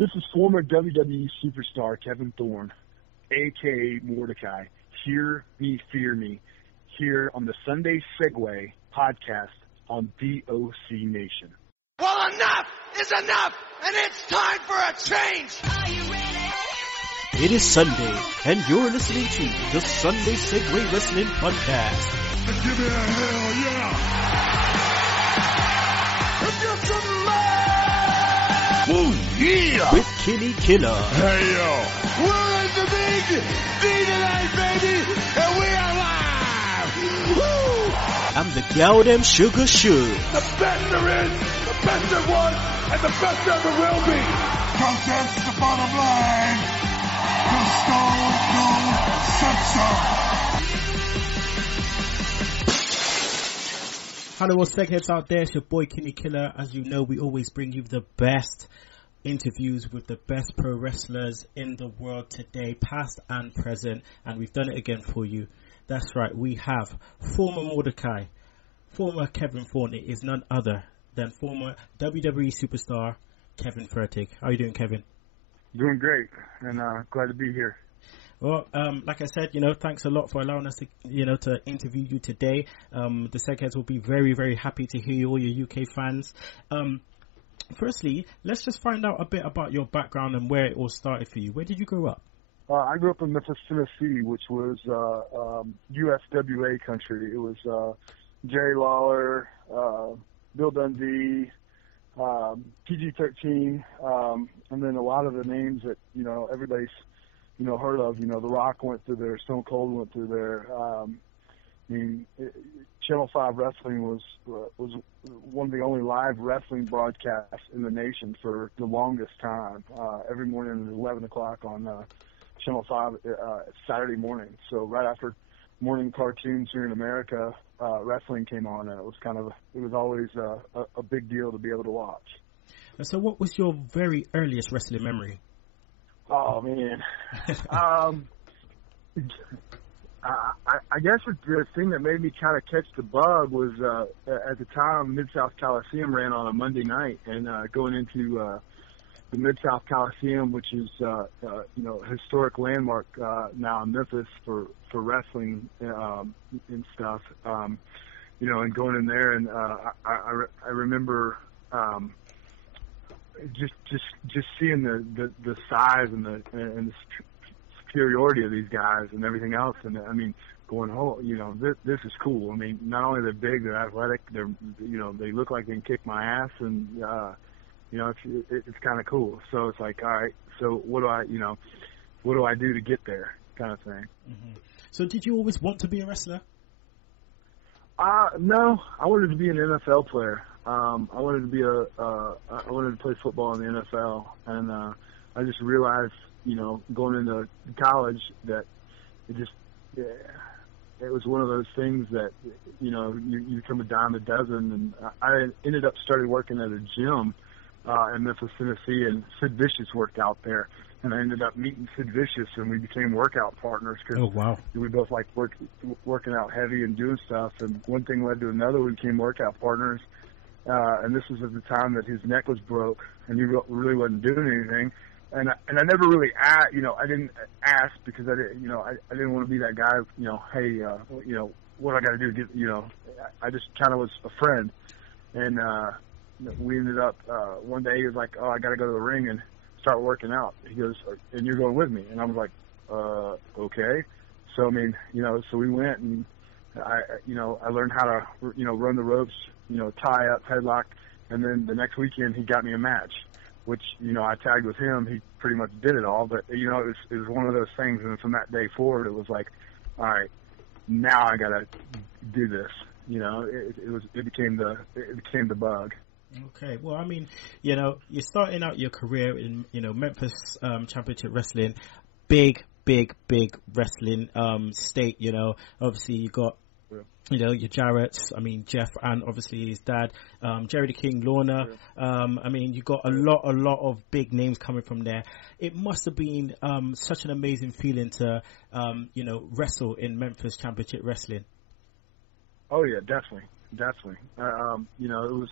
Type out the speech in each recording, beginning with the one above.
This is former WWE superstar Kevin Thorn, a.k.a. Mordecai. Hear me, fear me, here on the Sunday Segue podcast on DOC Nation. Well, enough is enough, and it's time for a change! Are you ready? It is Sunday, and you're listening to the Sunday Segue Wrestling Podcast. Give me a hell yeah! Get some Ooh, yeah! With Kinny Killa. Hey yo! We're in the big D tonight, baby, and we are live! Woo! I'm the gal them sugar shoot. The best there is, the best there was, and the best there ever will be! Cause that's the bottom line! The Stone Cold Sensor! Hello, all segheads out there. It's your boy Kinny Killa. As you know, we always bring you the best interviews with the best pro wrestlers in the world today, past and present, and we've done it again for you. That's right, we have former Mordecai, former Kevin Thorn. It is none other than former WWE superstar Kevin Fertig. How are you doing, Kevin? Doing great, and glad to be here. Well, like I said, thanks a lot for allowing us to, to interview you today. The Segheads will be very, very happy to hear you, all your UK fans. Firstly, let's just find out a bit about your background and where it all started for you. Where did you grow up? I grew up in Memphis, Tennessee, which was USWA country. It was Jerry Lawler, Bill Dundee, PG-13, and then a lot of the names that, everybody's, heard of. The Rock went through there, Stone Cold went through there. Channel 5 Wrestling was one of the only live wrestling broadcasts in the nation for the longest time. Every morning at 11 o'clock on Channel 5 Saturday morning. So right after morning cartoons here in America, wrestling came on, and it was always a big deal to be able to watch. So what was your very earliest wrestling memory? Oh, man. I guess the thing that made me kind of catch the bug was at the time Mid-South Coliseum ran on a Monday night, and going into the Mid-South Coliseum, which is a historic landmark now in Memphis for wrestling and stuff, and going in there, and I remember just seeing the size and the superiority of these guys and everything else, and going, this is cool. Not only they're big, they're athletic, they look like they can kick my ass, and it's kind of cool. So it's like, all right, so what do I do to get there, kind of thing. Mm-hmm. So did you always want to be a wrestler? No, I wanted to be an NFL player. I wanted to play football in the NFL, and I just realized, going into college, that it was one of those things that, you become a dime a dozen, and I ended up started working at a gym in Memphis, Tennessee, and Sid Vicouis worked out there, and I ended up meeting Sid Vicouis, and we became workout partners, because we both liked working out heavy and doing stuff, and one thing led to another. We became workout partners, and this was at the time that his neck was broke, and he really wasn't doing anything. And I never really asked, I didn't ask, because I didn't want to be that guy, hey, what I got to do to get, I just kind of was a friend. And we ended up, one day he was like, I got to go to the ring and start working out. He goes, and you're going with me. And I was like, okay. So, so we went, and I learned how to, run the ropes, tie up, headlock. And then the next weekend he got me a match, which, I tagged with him. He pretty much did it all, but, it was one of those things, and from that day forward, it was like, all right, now I gotta do this. It became the bug. Okay, well, you're starting out your career in, Memphis Championship Wrestling, big wrestling state. Obviously you got, your Jarrett's, Jeff, and obviously his dad, Jerry the King Lorna. You got a lot of big names coming from there. It must have been such an amazing feeling to wrestle in Memphis Championship Wrestling. Oh yeah, definitely. It was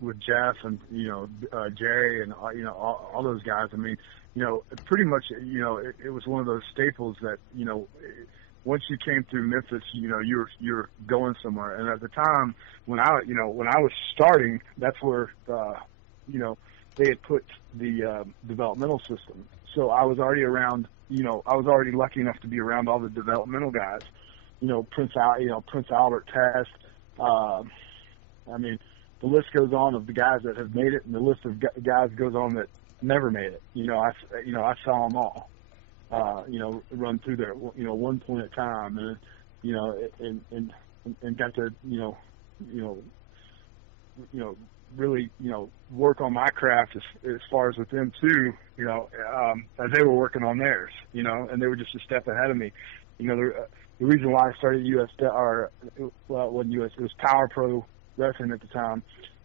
with Jeff and Jerry and all those guys. I mean, pretty much it was one of those staples that once you came through Memphis, you're going somewhere. And at the time when I was starting, that's where they had put the developmental system. So I was already around. I was already lucky enough to be around all the developmental guys. Prince Albert Test. I mean, the list goes on of the guys that have made it, and the list of guys goes on that never made it. I saw them all. Run through there. One point at a time, and and got to really work on my craft as far as with them too. As they were working on theirs. And they were just a step ahead of me. The reason why I started it wasn't US, it was Power Pro Wrestling at the time,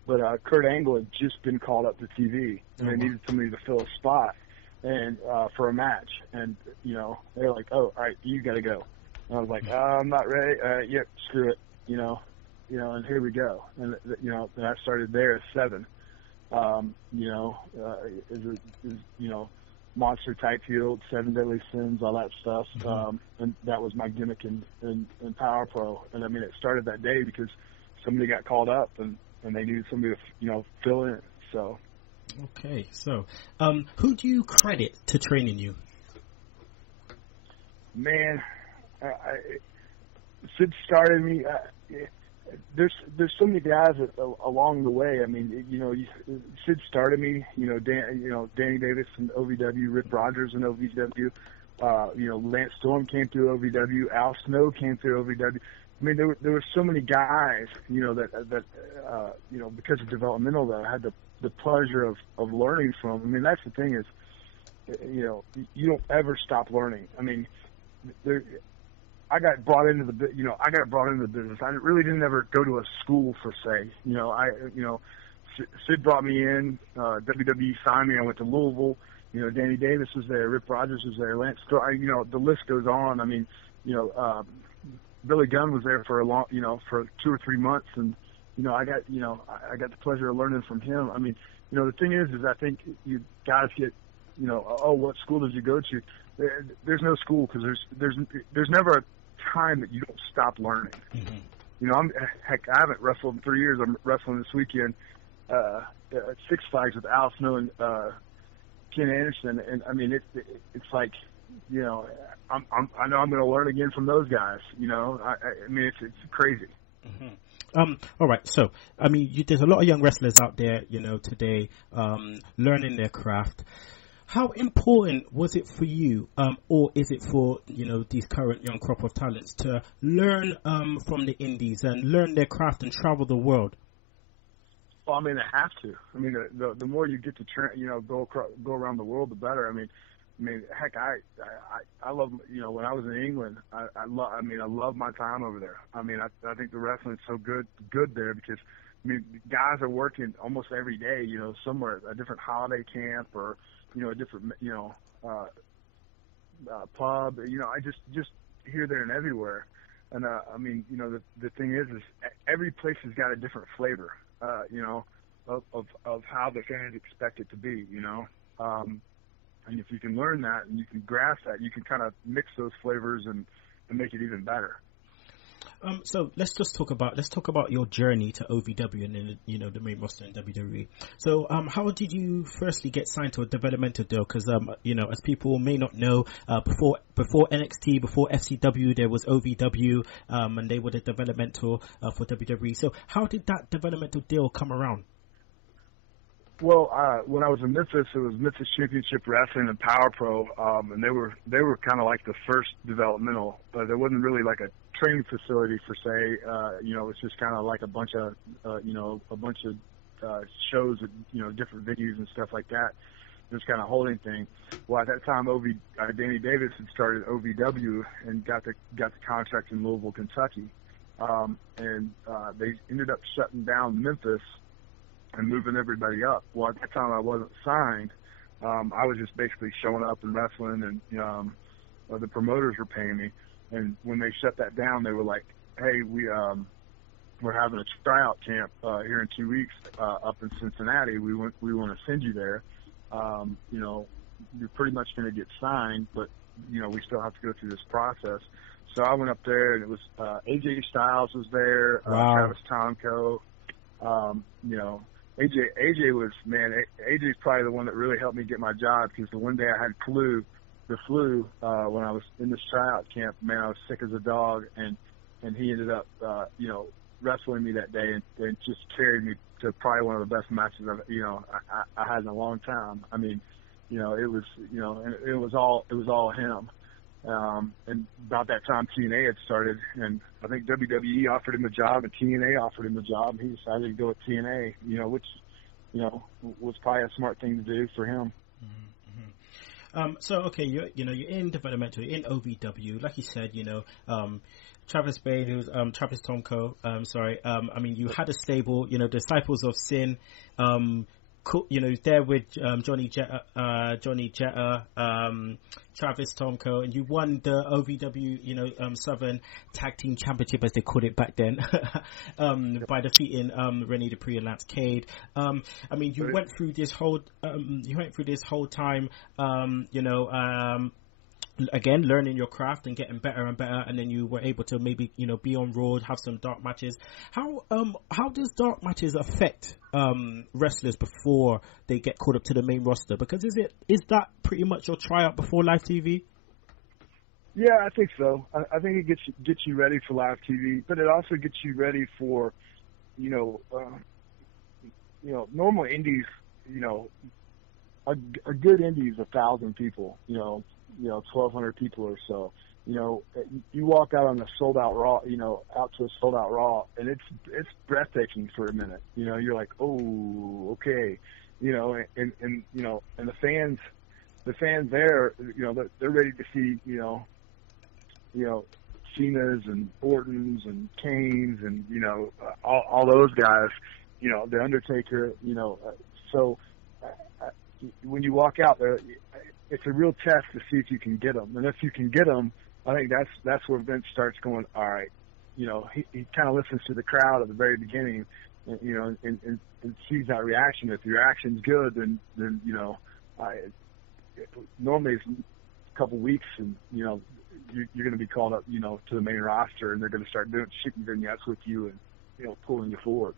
but Kurt Angle had just been called up to TV, and they needed somebody to fill a spot and for a match, and they were like, "Oh, all right, you got to go." And I was like, "I'm not ready. Yep, screw it." And here we go. And and I started there at 7. Monster Tight Field, 7 Deadly Sins, all that stuff. And that was my gimmick in Power Pro. And I mean, it started that day because somebody got called up and they needed somebody to, fill in. So. Okay. So, who do you credit to training you? Man, Sid started me. There's so many guys along the way. I mean, Sid started me. Danny Davis and OVW, Rip Rogers and OVW. Lance Storm came through OVW. Al Snow came through OVW. I mean, there were so many guys, that because of developmental that I had the pleasure of learning from. I mean, that's the thing is, you don't ever stop learning. I mean, I got brought into the business. I really didn't ever go to a school per se. Sid brought me in. WWE signed me. I went to Louisville. Danny Davis was there. Rip Rogers was there. Lance Storm. The list goes on. I mean, Billy Gunn was there for for 2 or 3 months, and I got the pleasure of learning from him. I mean, the thing is I think you guys get, what school did you go to? There's no school because there's never a time that you don't stop learning. Mm-hmm. I haven't wrestled in 3 years. I'm wrestling this weekend at Six Flags with Al Snow and Ken Anderson, and I mean it's like I know I'm going to learn again from those guys. I mean it's crazy. Mm-hmm. All right. So I mean, there's a lot of young wrestlers out there, today, learning their craft. How important was it for you, or is it for, these current young crop of talents to learn from the indies and learn their craft and travel the world? Well, I mean, they have to. I mean, the more you get to go around the world, the better. I mean, heck, I love, when I was in England, I love my time over there. I mean, I think the wrestling's so good there because, I mean, guys are working almost every day, somewhere, a different holiday camp or, a different, pub, I just here, there, and everywhere. And, I mean, the thing is every place has got a different flavor, of how the fans expect it to be, and if you can learn that and you can grasp that, you can kind of mix those flavors and make it even better. So let's talk about your journey to OVW and then the main roster in WWE. So how did you firstly get signed to a developmental deal? Because as people may not know, before NXT, before FCW, there was OVW, and they were the developmental for WWE. So how did that developmental deal come around? Well, when I was in Memphis, it was Memphis Championship Wrestling and Power Pro, and they were kind of like the first developmental. There wasn't really like a training facility per se. It's just kind of like a bunch of shows at different venues and stuff like that. Just kind of holding thing. Well, at that time, Danny Davis had started OVW and got the contract in Louisville, Kentucky, and they ended up shutting down Memphis and moving everybody up. Well, at that time I wasn't signed. I was just basically showing up and wrestling, and the promoters were paying me. And when they shut that down, they were like, "Hey, we we're having a tryout camp here in 2 weeks up in Cincinnati. We want to send you there. You know, you're pretty much going to get signed, but you know, we still have to go through this process. So I went up there, and it was AJ Styles was there, Wow. Travis Tonko. You know, AJ was, man, AJ's probably the one that really helped me get my job, because the one day I had the flu when I was in this tryout camp, man, I was sick as a dog, and he ended up, you know, wrestling me that day and just carried me to probably one of the best matches I had in a long time. I mean, you know, it was, you know, and it was all him. And about that time, TNA had started, and I think WWE offered him a job, and TNA offered him a job, and he decided to go with TNA, you know, which, you know, was probably a smart thing to do for him. So, okay, you're in developmental, you're in OVW, like you said, you know, Travis Bain, who's Travis Tomko, I mean, you had a stable, you know, Disciples of Sin, you know, there with Johnny Jetta, Travis Tomko, and you won the OVW, you know, Southern Tag Team Championship, as they called it back then, by defeating Rene Dupree and Lance Cade. I mean, you went through this whole time, you know, again, learning your craft and getting better and better, and then you were able to maybe, you know, be on road, have some dark matches. How does dark matches affect wrestlers before they get called up to the main roster? Because is that pretty much your tryout before live TV? Yeah, I think so. I think it gets you ready for live TV, but it also gets you ready for, you know, normal indies. You know, a good indie is 1,000 people. You know, 1,200 people or so. You know, you walk out on a sold out Raw, you know, out to a sold out Raw, and it's breathtaking for a minute. You know, you're like, oh, okay, you know, and you know, and the fans there, you know, they're ready to see, you know, Cena's and Orton's and Kane's and, you know, all those guys, you know, the Undertaker, you know, so when you walk out there, it's a real test to see if you can get them. And if you can get them, I think that's where Vince starts going, all right, you know, he kind of listens to the crowd at the very beginning, you know, and sees that reaction. If your reaction's good, then you know, normally it's a couple weeks, and, you know, you're going to be called up, you know, to the main roster, and they're going to start shooting vignettes with you and, you know, pulling you forward.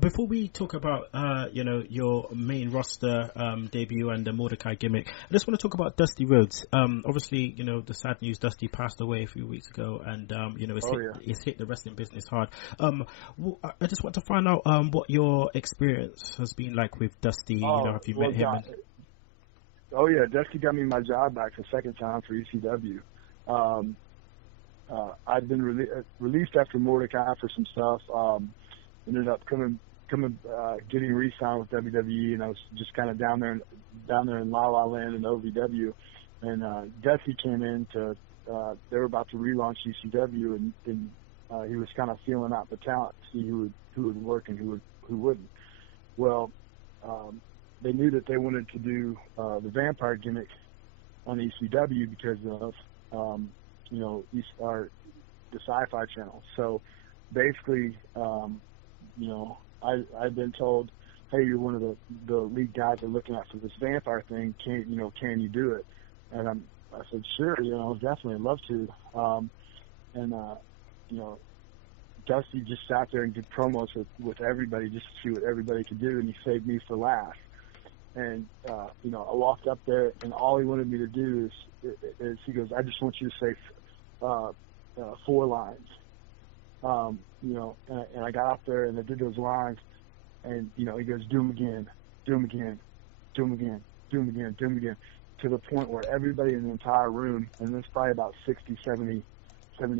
Before we talk about, you know, your main roster debut and the Mordecai gimmick, I just want to talk about Dusty Rhodes. Obviously, you know, the sad news, Dusty passed away a few weeks ago, and, you know, it's hit the wrestling business hard. I just want to find out what your experience has been like with Dusty. You know, have you met him? Oh, yeah, Dusty got me my job back the second time for ECW. I'd been released after Mordecai for some stuff. Ended up getting re-signed with WWE, and I was just kind of down there in La La Land in OVW, and Dusty came in to. They were about to relaunch ECW, and he was kind of feeling out the talent to see who would work and who wouldn't. Well, they knew that they wanted to do the vampire gimmick on ECW because of you know, the Sci-Fi Channel. So basically. You know, I've been told, hey, you're one of the lead guys they're looking at for this vampire thing. Can you do it? And I said, sure, you know, definitely, I'd love to. You know, Dusty just sat there and did promos with everybody just to see what everybody could do, and he saved me for last. And, you know, I walked up there, and all he wanted me to do is he goes, I just want you to say 4 lines. You know, and I got up there and I did those lines, and, you know, he goes, do them again, do them again, do them again, do them again, do them again, to the point where everybody in the entire room, and there's probably about 60, 70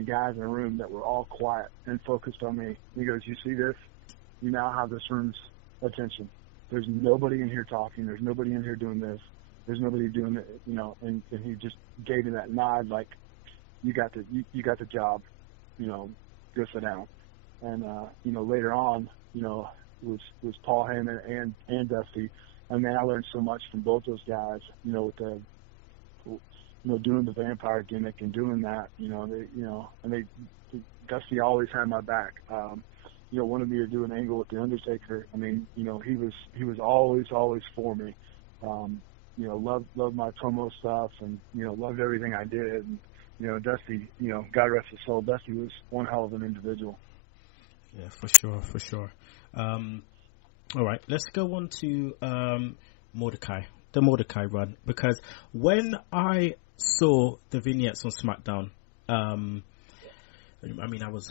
guys in a room that were all quiet and focused on me. He goes, you see this? You now have this room's attention. There's nobody in here talking. There's nobody in here doing this. There's nobody doing it, you know, and he just gave me that nod like, you got the job, you know, go sit down. And, you know, later on, you know, it was Paul Heyman and Dusty. I mean, I learned so much from both those guys, you know, with the, you know, doing the vampire gimmick and doing that, you know, they Dusty always had my back. Wanted me to do an angle with the Undertaker. I mean, he was always for me. Loved my promo stuff, and loved everything I did. And Dusty, God rest his soul, Dusty was one hell of an individual. Yeah, for sure. All right, let's go on to Mordecai, the Mordecai run, because when I saw the vignettes on SmackDown, I mean, I was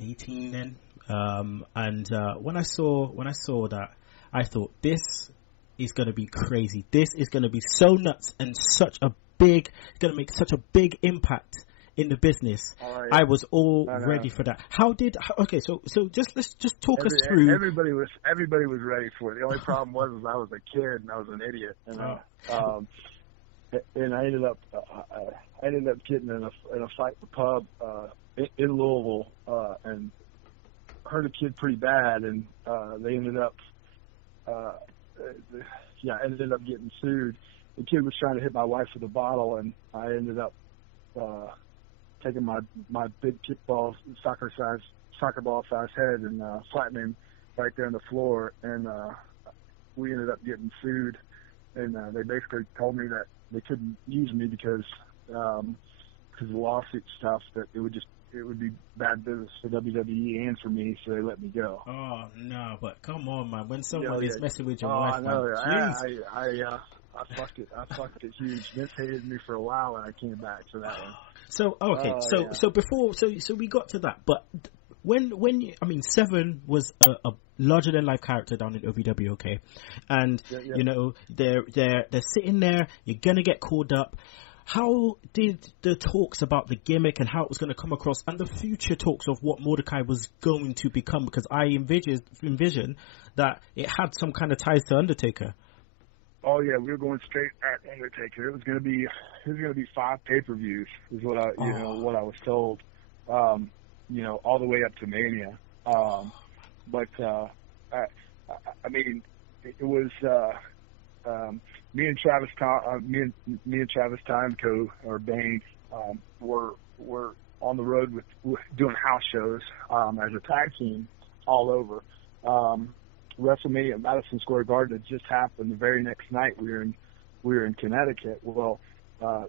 18 then, and when I saw that, I thought, this is going to be crazy. This is going to be so nuts and it's going to make such a big impact in the business. I was all ready for that. So let's just talk us through. Everybody was ready for it. The only problem was I was a kid and I was an idiot, and I ended up getting in a fight in the pub in Louisville, and hurt a kid pretty bad, and they ended up getting sued. The kid was trying to hit my wife with a bottle, and I ended up taking my big kickball soccer ball size head and flattening him right there on the floor, and we ended up getting sued, and they basically told me that they couldn't use me because of lawsuit stuff, that it would be bad business for WWE and for me, so they let me go. Oh no, but come on, man! When someone is messing with your wife, I fucked it huge. Vince hated me for a while, and I came back to that one. So so we got to that, but Seven was a larger than life character down in OVW, okay, and they're sitting there. You're gonna get called up. How did the talks about the gimmick and how it was going to come across, and the future talks of what Mordecai was going to become? Because I envisioned that it had some kind of ties to Undertaker. Oh yeah, we were going straight at Undertaker. It was going to be 5 pay-per-views, is what I was told. All the way up to Mania. It was. Me and Travis Timeco, or Bane, were on the road with doing house shows as a tag team all over. WrestleMania at Madison Square Garden had just happened. The very next night we were in Connecticut. Well,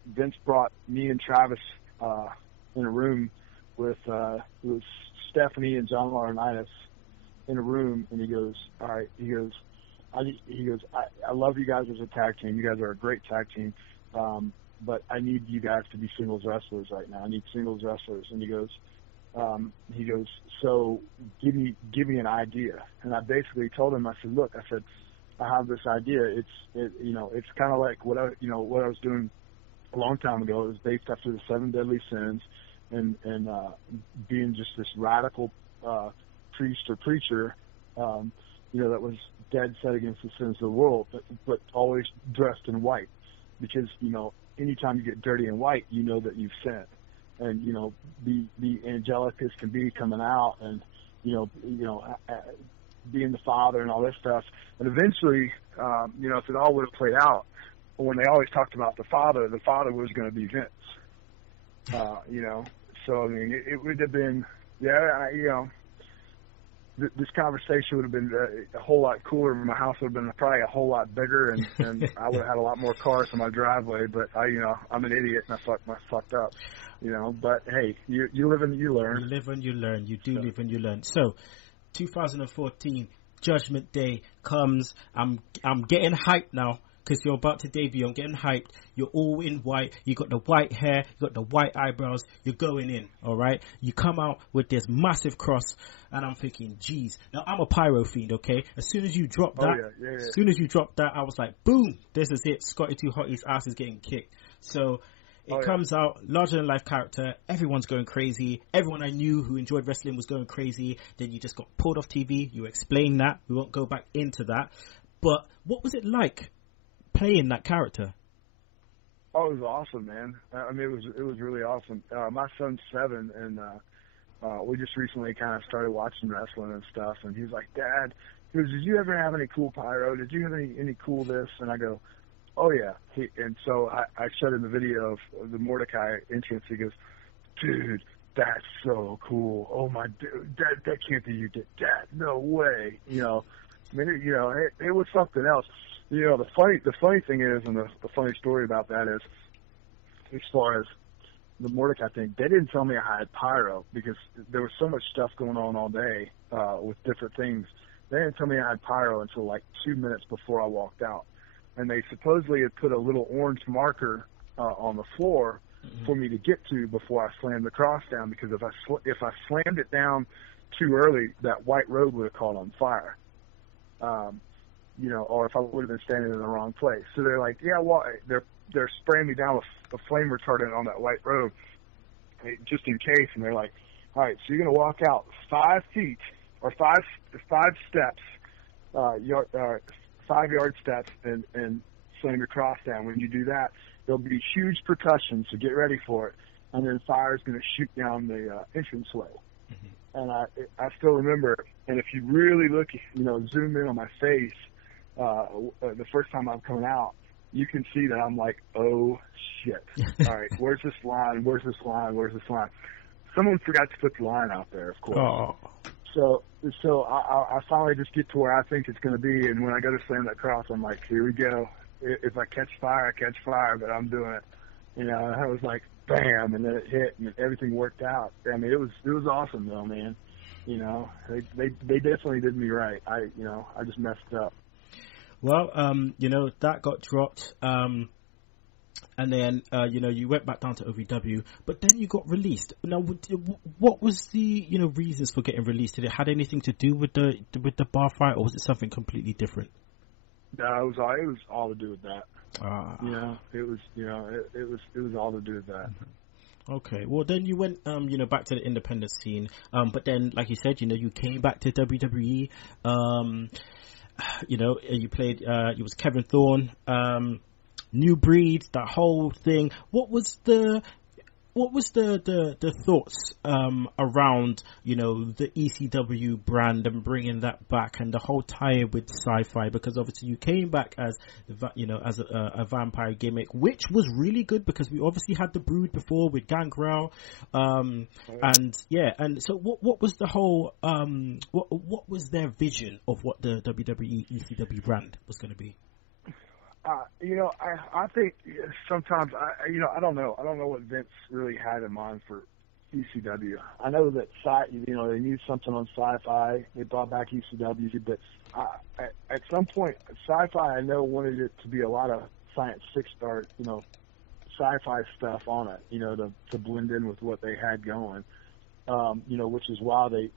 Vince brought me and Travis in a room with it was Stephanie and John Laurinaitis in a room, and he goes, all right, I love you guys as a tag team. You guys are a great tag team, but I need you guys to be singles wrestlers right now. I need singles wrestlers. And he goes, so give me an idea. And I basically told him, I said, look, I have this idea. It's kind of like what I was doing a long time ago. It was based after the 7 deadly sins, and being just this radical priest or preacher, that was dead set against the sins of the world, but always dressed in white, because anytime you get dirty and white, that you've sinned, and be angelic as can be coming out, and being the Father and all this stuff, and eventually, if it all would have played out, when they always talked about the Father was going to be Vince, So I mean, it would have been, this conversation would have been a whole lot cooler. My house would have been probably a whole lot bigger, and I would have had a lot more cars in my driveway. But I'm an idiot, and I fucked up. But hey, you live and you learn. You live and you learn. You do live and you learn. So, 2014 Judgment Day comes. I'm getting hyped now, because you're about to debut. I'm getting hyped. You're all in white. You got the white hair. You got the white eyebrows. You're going in, all right? You come out with this massive cross, and I'm thinking, geez. Now, I'm a pyro fiend, okay? As soon as you drop that, as soon as you drop that, I was like, boom, this is it. Scotty Too Hotty's ass is getting kicked. So it comes out, larger than life character. Everyone's going crazy. Everyone I knew who enjoyed wrestling was going crazy. Then you just got pulled off TV. You explained that. We won't go back into that. But what was it like playing that character? Oh, it was awesome, man. I mean, it was really awesome. My son's 7, and we just recently kind of started watching wrestling and stuff, and he's like, Dad, he goes, did you ever have any cool pyro? Did you have any cool this? And I go, oh yeah. And so I showed him the video of the Mordecai entrance. He goes, dude, that's so cool. Oh my dude, that can't be you did that. No way. I mean, it was something else. The funny thing is, and the funny story about that is, as far as the Mordecai thing, they didn't tell me I had pyro because there was so much stuff going on all day with different things. They didn't tell me I had pyro until like 2 minutes before I walked out. And they supposedly had put a little orange marker on the floor for me to get to before I slammed the cross down, because if I slammed it down too early, that white robe would have caught on fire. Or if I would have been standing in the wrong place. So they're like, yeah, well, they're spraying me down with a flame retardant on that white robe, just in case. And they're like, all right, so you're going to walk out 5 feet or five steps, 5 yard steps, and slam your cross down. When you do that, there'll be huge percussion, so get ready for it. And then fire's going to shoot down the entranceway. And I still remember it. And if you really look, zoom in on my face, the first time I'm coming out, you can see that I'm like, oh shit. All right, where's this line? Where's this line? Where's this line? Someone forgot to put the line out there, of course. Oh. So I finally just get to where I think it's going to be, and when I go to slam that cross, I'm like, here we go. If I catch fire, I catch fire, but I'm doing it. And I was like, bam, and then it hit, and everything worked out. I mean, it was awesome though, man. They definitely did me right. I just messed up. Well, that got dropped, and then you went back down to OVW, but then you got released. Now, what was the reasons for getting released? Did it had anything to do with the bar fight, or was it something completely different? No, it was all to do with that. It was all to do with that. Okay, well then you went back to the independent scene, but then like you said, you came back to WWE. You played. You was Kevin Thorn, New Breed, that whole thing. What was the thoughts around the ECW brand and bringing that back, and the whole tie with sci-fi? Because obviously you came back as a vampire gimmick, which was really good, because we obviously had the Brood before with Gangrel, and so what was the whole what was their vision of what the WWE ECW brand was going to be? I think sometimes I don't know what Vince really had in mind for ECW. I know that they need something on sci-fi. They brought back ECW, but at some point, sci-fi I know wanted it to be a lot of science fiction or sci-fi stuff on it, to blend in with what they had going. Which is why they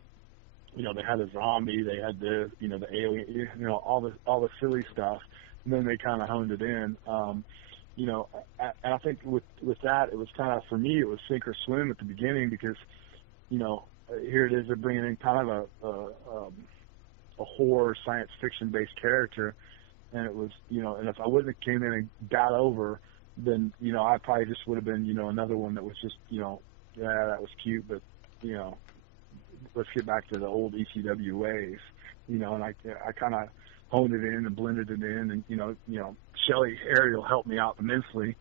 had a zombie, they had the alien, all the silly stuff. And then they kind of honed it in, and I think with that, it was kind of, for me, it was sink or swim at the beginning, because, here it is, they're bringing in kind of a horror science fiction based character, and it was, and if I wouldn't have came in and got over, then, I probably just would have been, another one that was just, yeah, that was cute, but, let's get back to the old ECW ways, and I kind of honed it in and blended it in, and Shelly Ariel helped me out immensely,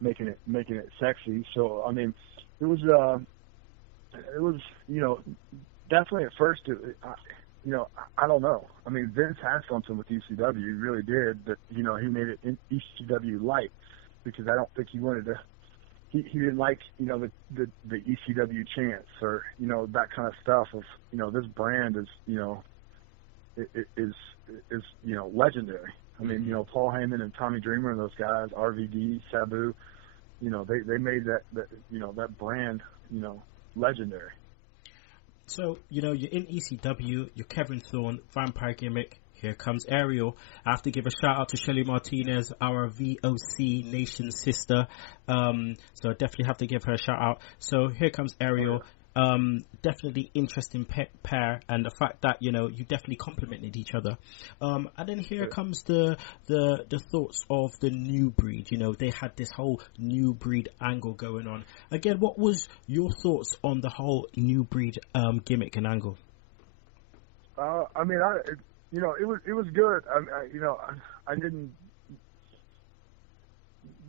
making it sexy. So I mean, it was definitely at first. I don't know. I mean, Vince had something with ECW, he really did, but he made it in ECW light, because I don't think he wanted to. He didn't like the ECW chants, or that kind of stuff of this brand is is legendary. I mean, Paul Heyman and Tommy Dreamer and those guys, RVD, Sabu, they made that brand, legendary. So, you're in ECW, you're Kevin Thorn, vampire gimmick. Here comes Ariel. I have to give a shout out to Shelly Martinez, our VOC Nation sister. So I definitely have to give her a shout out. So here comes Ariel. Definitely interesting pair, and the fact that you definitely complemented each other, and then here comes the thoughts of the New Breed. They had this whole New Breed angle going on. Again, what was your thoughts on the whole New Breed gimmick and angle? I mean, it was good. I didn't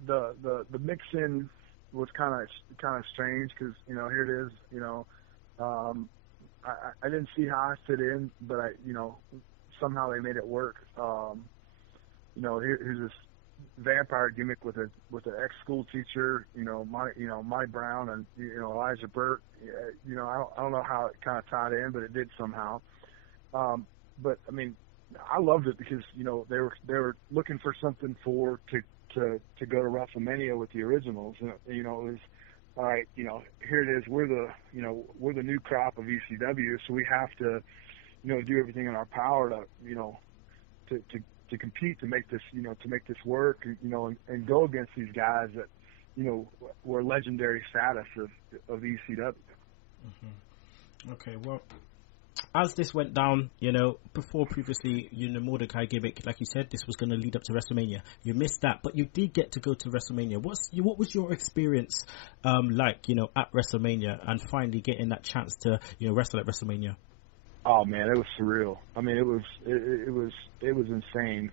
the mix in was kind of strange because here it is. I didn't see how I fit in, but somehow they made it work. Here's this vampire gimmick with an ex-school teacher, Monty Brown and Elijah Burke. I don't know how it kind of tied in, but it did somehow. But I mean, I loved it because they were looking for something to go to WrestleMania with the originals. It was all right. Here it is. We're the new crop of ECW, so we have to do everything in our power to compete, to make this work, and go against these guys that were legendary status of ECW. Mm-hmm. Okay, well, as this went down, before previously, Mordecai gimmick, like you said, this was going to lead up to WrestleMania. You missed that, but you did get to go to WrestleMania. What was your experience like, at WrestleMania and finally getting that chance to, wrestle at WrestleMania? Oh man, it was surreal. I mean, it was insane.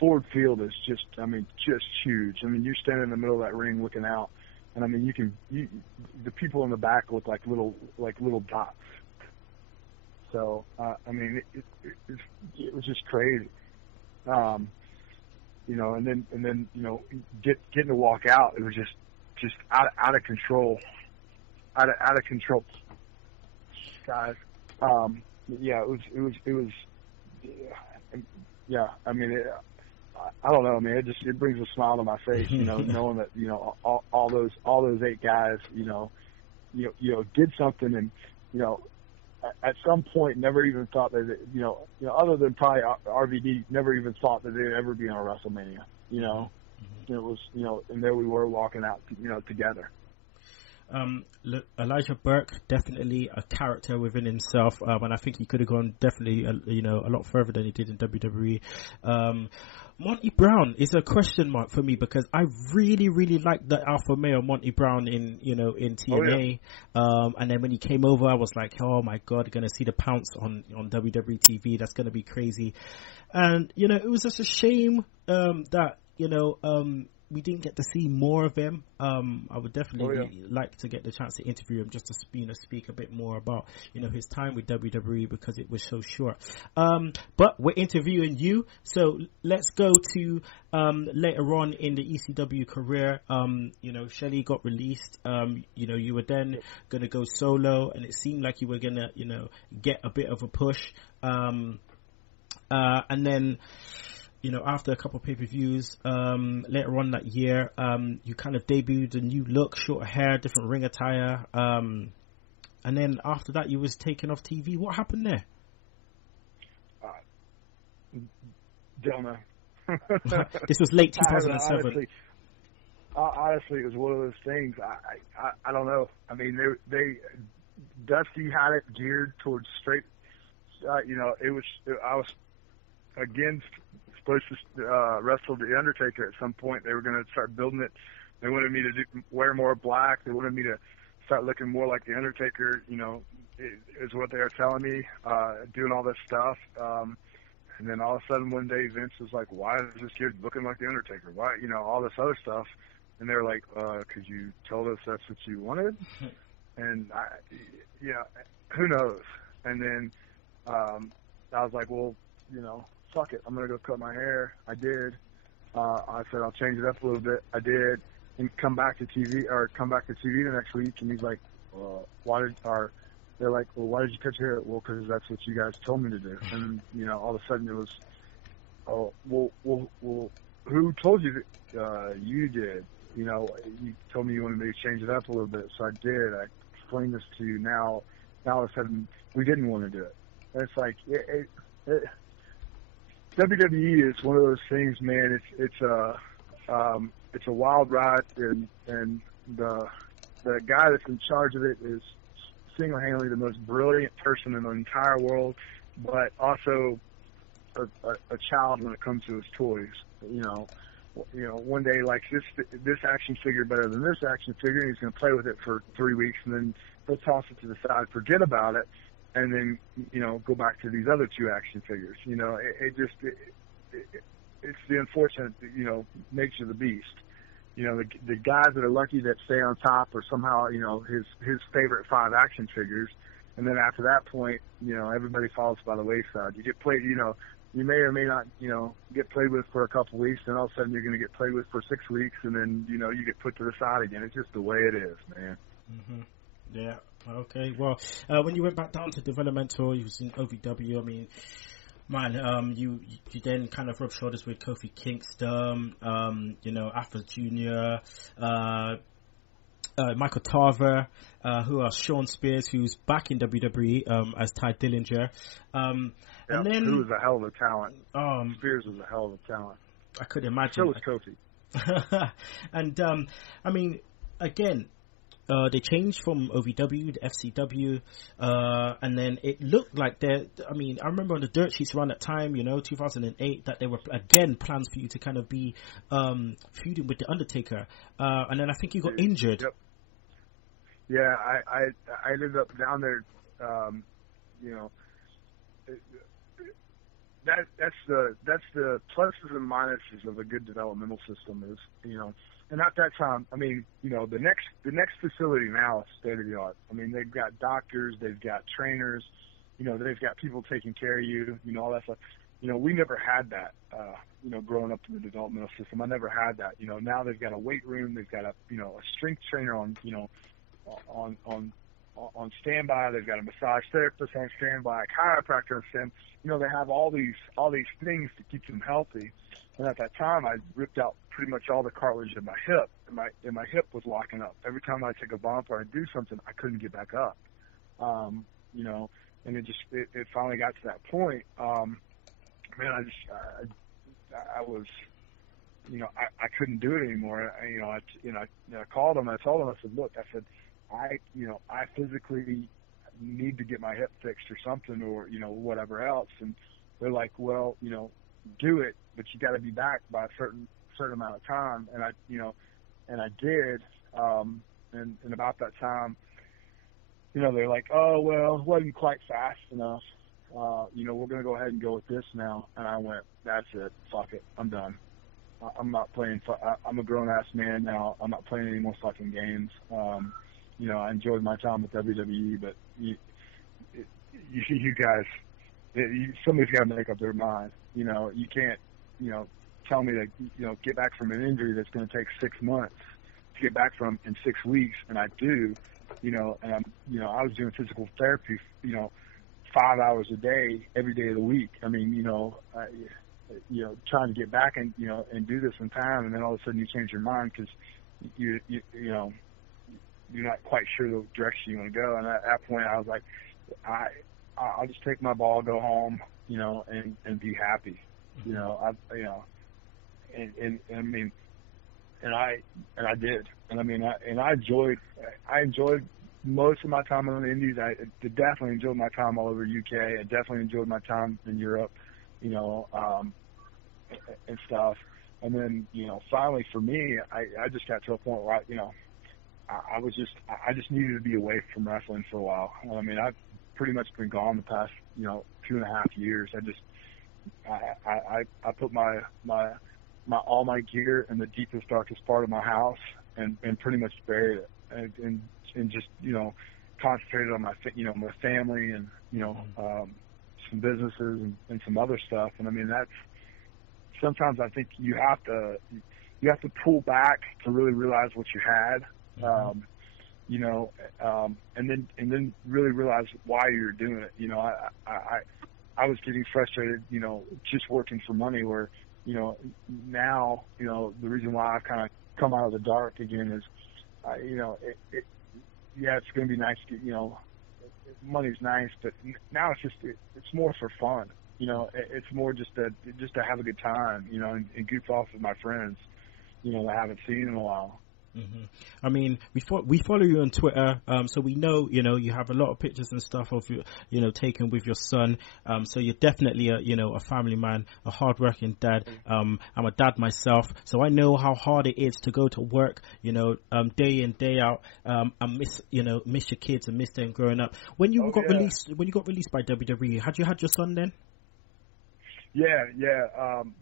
Ford Field is just huge. I mean, you're standing in the middle of that ring looking out, and I mean, the people in the back look like little dots. So I mean, it was just crazy. And then getting to walk out, it was just out of control. Out of control, guys. Yeah, it was. Yeah, I mean, I don't know, man. It brings a smile to my face, knowing that all those 8 guys, did something, and at some point never even thought that other than probably RVD, never even thought that they'd ever be on a WrestleMania. It was and there we were walking out, together. Elijah Burke, definitely a character within himself, and I think he could have gone definitely a lot further than he did in WWE. Monty Brown is a question mark for me because I really, really liked the alpha male Monty Brown in TNA. Oh, yeah. And then when he came over, I was like, oh my God, gonna see the pounce on WWE TV. That's gonna be crazy. And it was just a shame that we didn't get to see more of him. I would definitely like to get the chance to interview him just to speak a bit more about his time with WWE because it was so short. But we're interviewing you, so let's go to later on in the ECW career. Shelley got released. You were then gonna go solo, and it seemed like you were gonna get a bit of a push. And then after a couple of pay-per-views, later on that year, you kind of debuted a new look, shorter hair, different ring attire. And then after that, you was taken off TV. What happened there? Don't know. This was late 2007. Honestly, it was one of those things. I don't know. I mean, they Dusty had it geared towards straight. I was again supposed to wrestle the Undertaker at some point. They were going to start building it. They wanted me to wear more black. They wanted me to start looking more like the Undertaker. Is what they were telling me. Doing all this stuff. And then all of a sudden one day Vince was like, "Why is this kid looking like the Undertaker? Why, all this other stuff?" And they were like, "'Cause you told us that's what you wanted." And who knows? And then I was like, "Well, fuck it, I'm gonna go cut my hair." I did. I said I'll change it up a little bit. I did, and come back to TV the next week. And he's like, they're like, "Well, why did you cut your hair?" "Well, because that's what you guys told me to do." And all of a sudden it was, "Oh, well, who told you that?" "You did. You told me you wanted me to change it up a little bit." So I did. I explained this to you. Now all of a sudden we didn't want to do it. And it's like WWE is one of those things, man. It's a wild ride, and the guy that's in charge of it is single-handedly the most brilliant person in the entire world, but also a child when it comes to his toys. One day he likes this action figure better than this action figure, and he's going to play with it for 3 weeks, and then he'll toss it to the side, forget about it, and then go back to these other 2 action figures. it's the unfortunate, nature of the beast. The guys that are lucky that stay on top are somehow, his favorite 5 action figures. And then after that point, everybody falls by the wayside. You get played, you may or may not, get played with for a couple weeks, and all of a sudden you're going to get played with for 6 weeks, and then, you get put to the side again. It's just the way it is, man. Mm-hmm. Yeah. Okay. Well, when you went back down to developmental, you was in OVW. I mean, man, you then kind of rubbed shoulders with Kofi Kingston, Alpha Jr., Michael Tarver, who are Sean Spears, who's back in WWE as Ty Dillinger. And then, who was a hell of a talent. Spears was a hell of a talent. I could imagine. So was Kofi. And I mean, again, they changed from OVW to FCW, and then it looked like I remember on the dirt sheets around that time, 2008, that there were again plans for you to kind of be feuding with the Undertaker, and then I think you got injured. Yep. Yeah, I ended up down there. That's the pluses and minuses of a good developmental system is, and at that time, I mean, the next facility now is state of the art. I mean, they've got doctors, they've got trainers, they've got people taking care of you, all that stuff. We never had that, growing up in the developmental system. I never had that. Now they've got a weight room, they've got a strength trainer on standby. They've got a massage therapist on standby, a chiropractor on standby. They have all these things to keep them healthy. And at that time, I ripped out pretty much all the cartilage in my hip, and my hip was locking up. Every time I took a bump or I'd do something, I couldn't get back up. And it finally got to that point. Man, I was, I couldn't do it anymore. I called them. I told them. I said, look, I physically need to get my hip fixed or something, or whatever else. And they're like, well, do it, but you got to be back by a certain amount of time. And I did. And about that time, they're like, oh well, it wasn't quite fast enough. We're gonna go ahead and go with this now. And I went, that's it, fuck it, I'm done. I'm not playing. I'm a grown ass man now. I'm not playing any more fucking games. I enjoyed my time with WWE, but you guys, somebody's got to make up their mind. You can't, tell me to, get back from an injury that's going to take 6 months to get back from in 6 weeks, and I do, and I'm, I was doing physical therapy, 5 hours a day, every day of the week. I mean, trying to get back and, and do this in time, and then all of a sudden you change your mind because you're not quite sure the direction you want to go. And at that point, I was like, I'll just take my ball, go home, and be happy, and I did, and I mean, I enjoyed most of my time on the Indies. I definitely enjoyed my time all over UK. I definitely enjoyed my time in Europe, and stuff. And then, finally for me, I just got to a point where I just needed to be away from wrestling for a while. I mean, I've pretty much been gone the past, 2.5 years. I put my all my gear in the deepest, darkest part of my house and pretty much buried it and just, concentrated on my family and, some businesses and some other stuff. And I mean, sometimes I think you have to pull back to really realize what you had. And then really realize why you're doing it. I was getting frustrated, just working for money where, now, the reason why I've kind of come out of the dark again is, it's going to be nice to, money's nice, but now it's more for fun. It's more just to have a good time, and goof off with my friends, I haven't seen in a while. Mm-hmm. I mean, we follow you on Twitter, so we know, you have a lot of pictures and stuff of you, taken with your son. So you're definitely a family man, a hardworking dad. I'm a dad myself, so I know how hard it is to go to work, day in, day out. I miss your kids and miss them growing up. When you got released by WWE, had you had your son then? Yeah.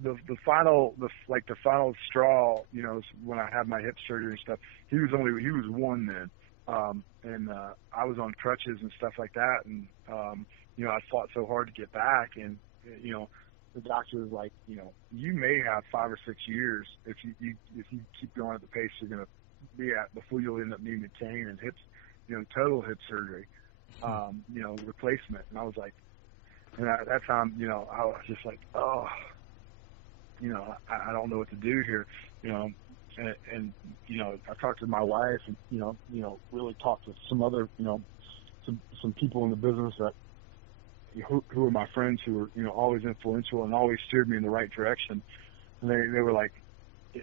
The final straw, you know, is when I had my hip surgery and stuff. He was one then, and I was on crutches and stuff like that, and you know, I fought so hard to get back, and you know, the doctor was like, you know, you may have 5 or 6 years if you keep going at the pace you're gonna be at before you'll end up needing a cane and hips, you know, total hip surgery, you know, replacement. And I was like, and at that time, you know, I was just like, oh, you know, I don't know what to do here, you know, and you know, I talked to my wife, and you know, really talked to some other, you know, some people in the business that who were my friends, who were, you know, always influential and always steered me in the right direction. And they were like, yeah,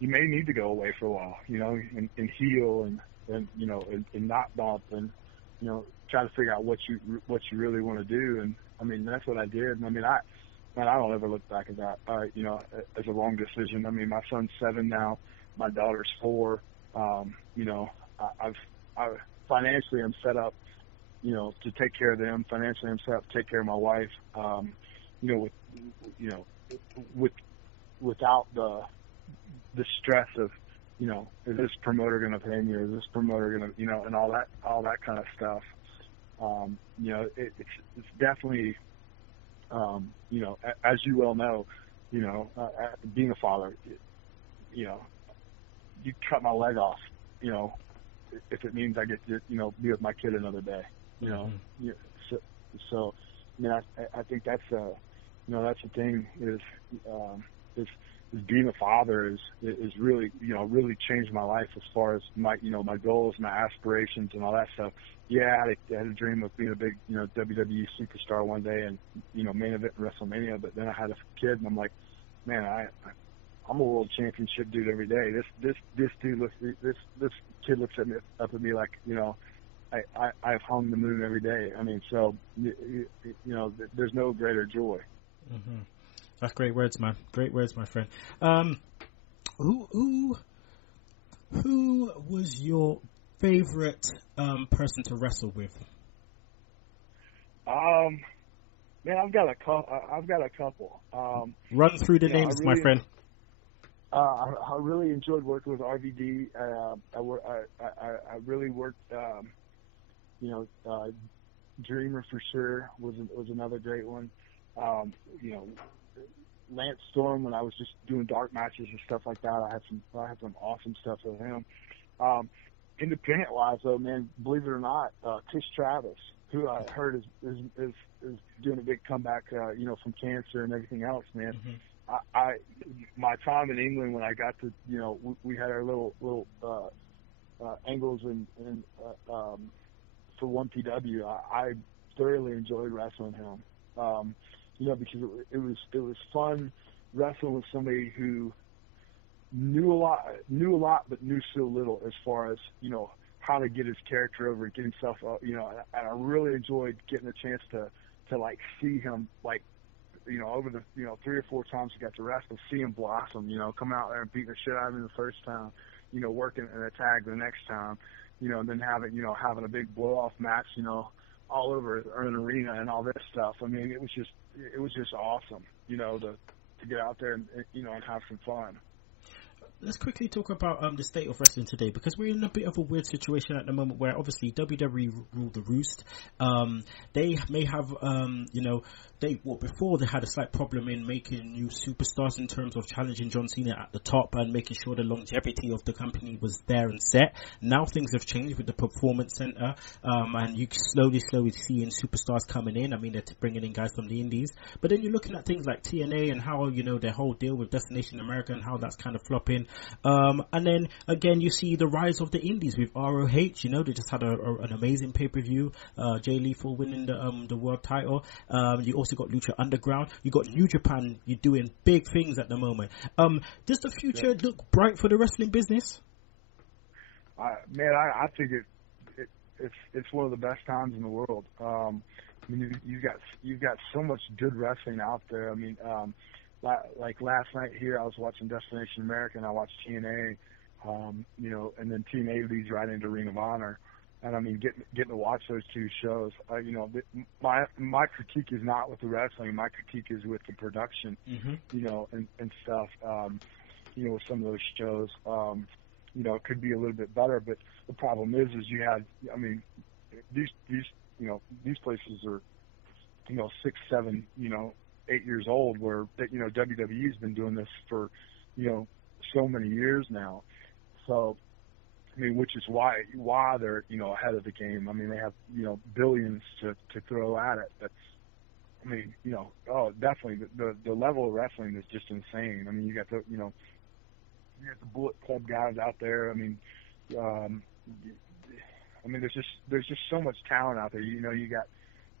you may need to go away for a while, you know, and heal and you know, and not bump, and you know, try to figure out what you really want to do. And I mean, that's what I did. And I mean, I don't ever look back at that, you know, as a wrong decision. I mean, my son's 7 now, my daughter's 4. You know, I financially I'm set up, you know, to take care of them. Financially I'm set up to take care of my wife. You know, without the stress of, you know, is this promoter going to pay me, or is this promoter going to, you know, and all that kind of stuff. You know, it's definitely, you know, as you well know, you know, being a father, you know, you cut my leg off, you know, if it means I get to, you know, be with my kid another day, you know. Mm-hmm. So I mean, I think that's you know, that's the thing is being a father is really, you know, really changed my life as far as my, you know, my goals, my aspirations, and all that stuff. Yeah, I had a dream of being a big, you know, WWE superstar one day, and, you know, main event in WrestleMania. But then I had a kid, and I'm like, man, I'm a world championship dude every day. This dude this kid looks up at me like, you know, I've hung the moon every day. I mean, so you know, there's no greater joy. Mm-hmm. That's great words, man. Great words, my friend. Who was your favorite person to wrestle with? Man, I've got a couple. Run through the names, my friend. I really enjoyed working with RVD. I really worked. You know, Dreamer for sure was another great one. You know, Lance Storm, when I was just doing dark matches and stuff like that, I had some awesome stuff with him. Independent wise though, man, believe it or not, Chris Travis, who I heard is doing a big comeback, you know, from cancer and everything else, man. Mm-hmm. My time in England, when I got to, you know, we had our little angles and for 1PW, I thoroughly enjoyed wrestling him. You know, because it was fun wrestling with somebody who knew a lot, but knew so little as far as, you know, how to get his character over, get himself up, you know. And I really enjoyed getting a chance to like see him, like, you know, over the, you know, 3 or 4 times he got to wrestle, see him blossom, you know, come out there and beat the shit out of him the first time, you know, working in a tag the next time, you know, and then having a big blow off match, you know, all over an arena and all this stuff. I mean, it was just awesome, you know, to get out there and, you know, and have some fun. Let's quickly talk about the state of wrestling today, because we're in a bit of a weird situation at the moment where obviously WWE ruled the roost. They may have, you know, before they had a slight problem in making new superstars in terms of challenging John Cena at the top and making sure the longevity of the company was there and set. Now things have changed with the Performance Center, and you slowly seeing superstars coming in. I mean, they're bringing in guys from the indies, but then you're looking at things like TNA and how, you know, their whole deal with Destination America and how that's kind of flopping. And then again, you see the rise of the indies with ROH. You know, they just had an amazing pay-per-view. Jay Lethal winning the world title. You also got Lucha Underground. You got New Japan. You're doing big things at the moment. Does the future look bright for the wrestling business? Man, I think it's one of the best times in the world. I mean, you've got so much good wrestling out there. I mean, like last night here, I was watching Destination America and I watched TNA, you know, and then TNA leads right into Ring of Honor. And I mean, getting to watch those two shows, you know, my critique is not with the wrestling. My critique is with the production, you know, and stuff. You know, with some of those shows, you know, it could be a little bit better. But the problem is you had, I mean, these you know, these places are, you know, 6, 7, you know, 8 years old. Where, you know, WWE's been doing this for, you know, so many years now. So, I mean, which is why they're, you know, ahead of the game. I mean, they have, you know, billions to throw at it. That's, I mean, you know, oh, definitely the level of wrestling is just insane. I mean, you got the Bullet Club guys out there. I mean, there's just so much talent out there. You know, you got,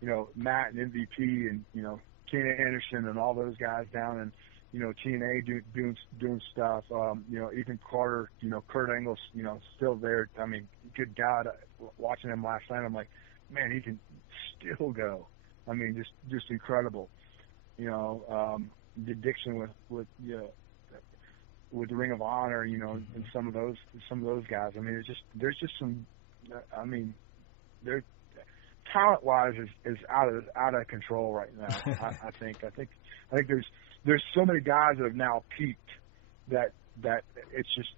you know, Matt and MVP and, you know, Kenny Anderson and all those guys down in, you know, TNA doing stuff. You know, Ethan Carter, you know, Kurt Angle's, you know, still there. I mean, good God, watching him last night, I'm like, man, he can still go. I mean, just incredible. You know, the Dixon with you know, with the Ring of Honor, you know, and some of those guys. I mean, there's just some. I mean, they're talent-wise is out of control right now. I think there's so many guys that have now peaked that it's just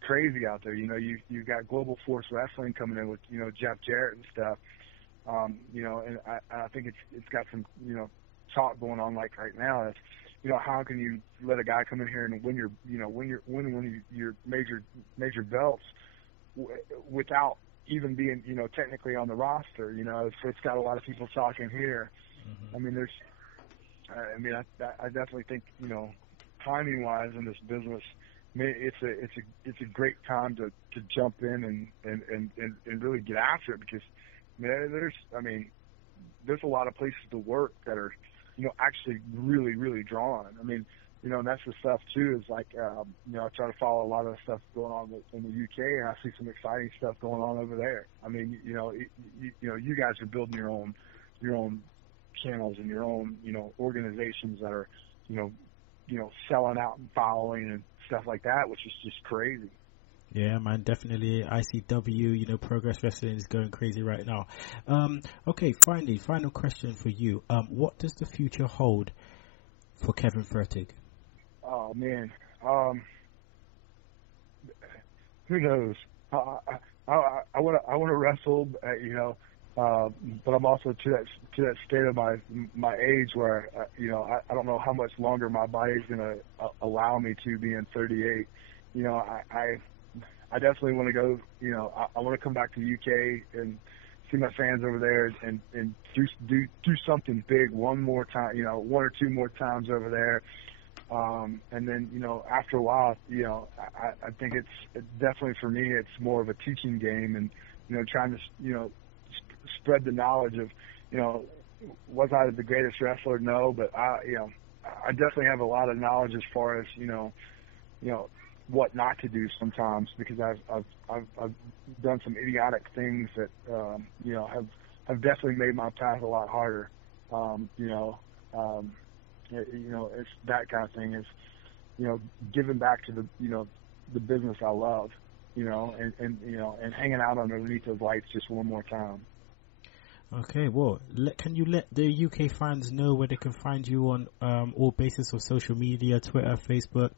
crazy out there. You know, you've got Global Force Wrestling coming in with, you know, Jeff Jarrett and stuff. You know, and I think it's got some, you know, talk going on like right now. It's, you know, how can you let a guy come in here and win your major belts without even being, you know, technically on the roster? You know, it's got a lot of people talking here. I mean, I definitely think, you know, timing wise in this business, I mean, it's a great time to jump in and really get after it, because there's a lot of places to work that are, you know, actually really, really drawing. I mean, you know, and that's the stuff too, is like, you know, I try to follow a lot of the stuff going on in the UK, and I see some exciting stuff going on over there. I mean, you know, you guys are building your own channels and your own, you know, organizations that are, you know, selling out and following and stuff like that, which is just crazy. Yeah, man, definitely. ICW, you know, Progress Wrestling is going crazy right now. Okay, finally, final question for you. What does the future hold for Kevin Fertig? Oh man, who knows? I want to wrestle, you know, but I'm also to that state of my age where, you know, I don't know how much longer my body's gonna allow me to, being 38. You know, I definitely want to go. You know, I want to come back to the UK and see my fans over there and do something big one more time. You know, one or two more times over there. And then, you know, after a while, you know, I think it's definitely, for me, it's more of a teaching game, and, you know, trying to, you know, spread the knowledge of, you know, was I the greatest wrestler? No, but I definitely have a lot of knowledge as far as, you know, what not to do sometimes, because I've done some idiotic things that, you know, have definitely made my path a lot harder. You know, it's that kind of thing, is, you know, giving back to the, you know, the business I love, you know, and you know, and hanging out underneath those lights just one more time. Okay, well, can you let the UK fans know where they can find you on all basis of social media, Twitter, Facebook?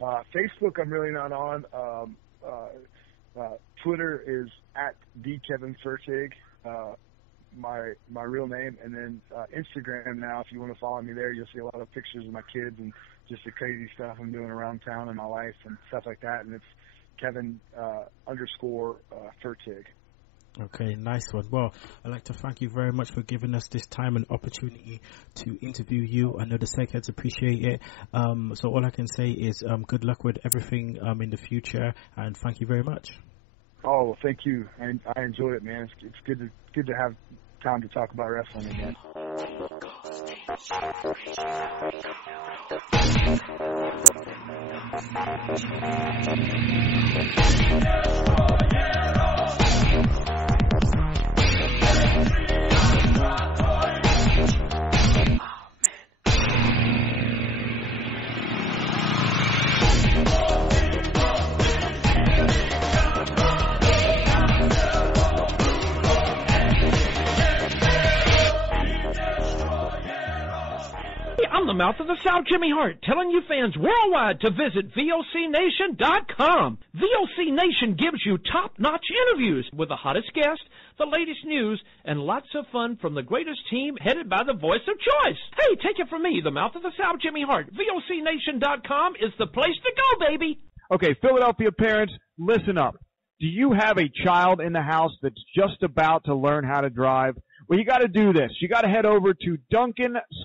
Facebook, I'm really not on. Twitter is at @TheKevinFertig, my real name, and then Instagram now. If you want to follow me there, you'll see a lot of pictures of my kids and just the crazy stuff I'm doing around town in my life and stuff like that. And it's Kevin _Fertig. Okay, nice one. Well, I'd like to thank you very much for giving us this time and opportunity to interview you. I know the Segheads appreciate it. So all I can say is good luck with everything in the future, and thank you very much. Oh, well, thank you. And I enjoyed it, man. It's good to have time to talk about wrestling again. I'm the mouth of the South, Jimmy Hart, telling you fans worldwide to visit VOCNation.com. VOC Nation gives you top-notch interviews with the hottest guests, the latest news, and lots of fun from the greatest team headed by the voice of choice. Hey, take it from me, the mouth of the South, Jimmy Hart. VOCNation.com is the place to go, baby. Okay, Philadelphia parents, listen up. Do you have a child in the house that's just about to learn how to drive? Well, you got to do this. You got to head over to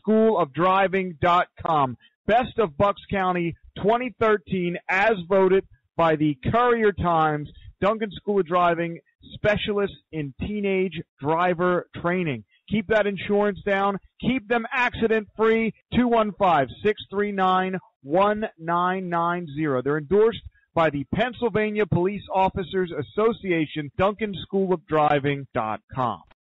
DuncanschoolofDriving.com. Best of Bucks County 2013 as voted by the Courier Times. Duncan School of Driving, specialists in teenage driver training. Keep that insurance down. Keep them accident-free. 215-639-1990. They're endorsed by the Pennsylvania Police Officers Association. DuncanSchoolofDriving.com.